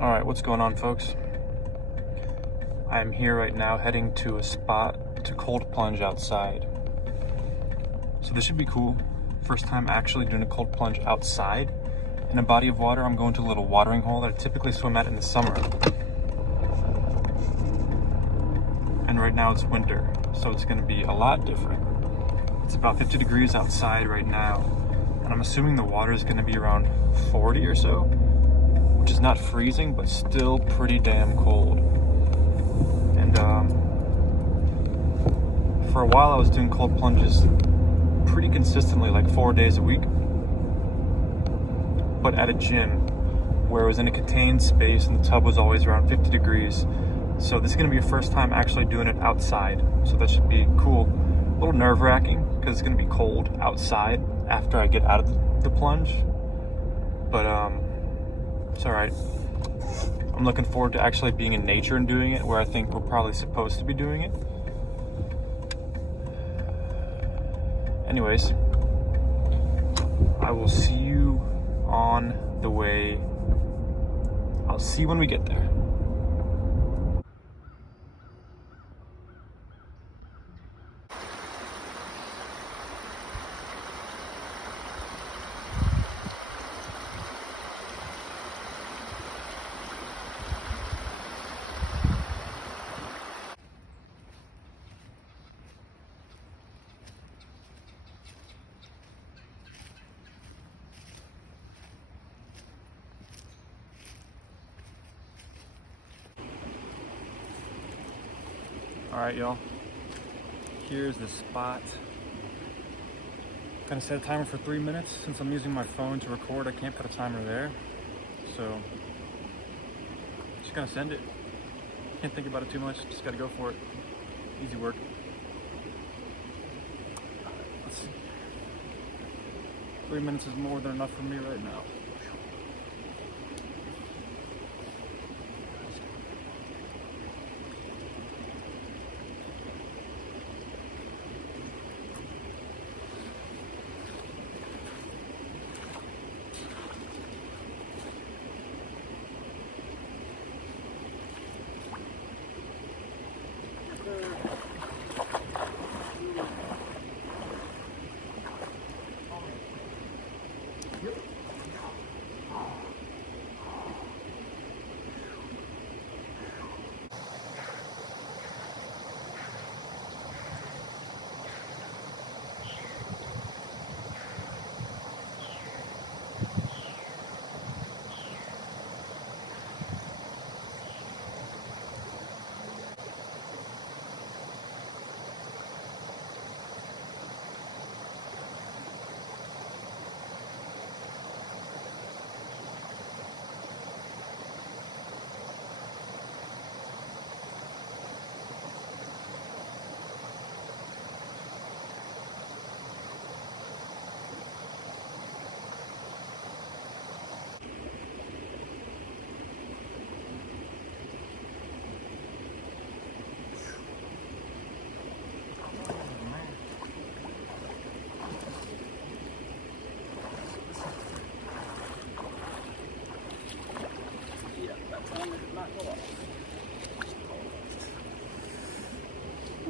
All right, what's going on, folks? I'm here right now heading to a spot to cold plunge outside. So this should be cool. First time actually doing a cold plunge outside in a body of water. I'm going to a little watering hole that I typically swim at in the summer. And right now it's winter, so it's gonna be a lot different. It's about 50 degrees outside right now, and I'm assuming the water is gonna be around 40 or so, which is not freezing, but still pretty damn cold. And for a while I was doing cold plunges pretty consistently, like 4 days a week, but at a gym where it was in a contained space and the tub was always around 50 degrees. So this is gonna be your first time actually doing it outside. So that should be cool. A little nerve-wracking because it's gonna be cold outside after I get out of the plunge. But it's all right. I'm looking forward to actually being in nature and doing it, where I think we're probably supposed to be doing it. Anyways, I will see you on the way. I'll see you when we get there. All right, y'all. Here's the spot. Gonna set a timer for 3 minutes. Since I'm using my phone to record, I can't put a timer there. So, just gonna send it. Can't think about it too much, just gotta go for it. Easy work. Let's see. 3 minutes is more than enough for me right now.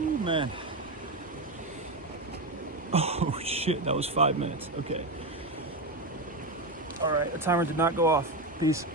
Oh man. Oh shit, that was 5 minutes. Okay. All right, the timer did not go off. Peace.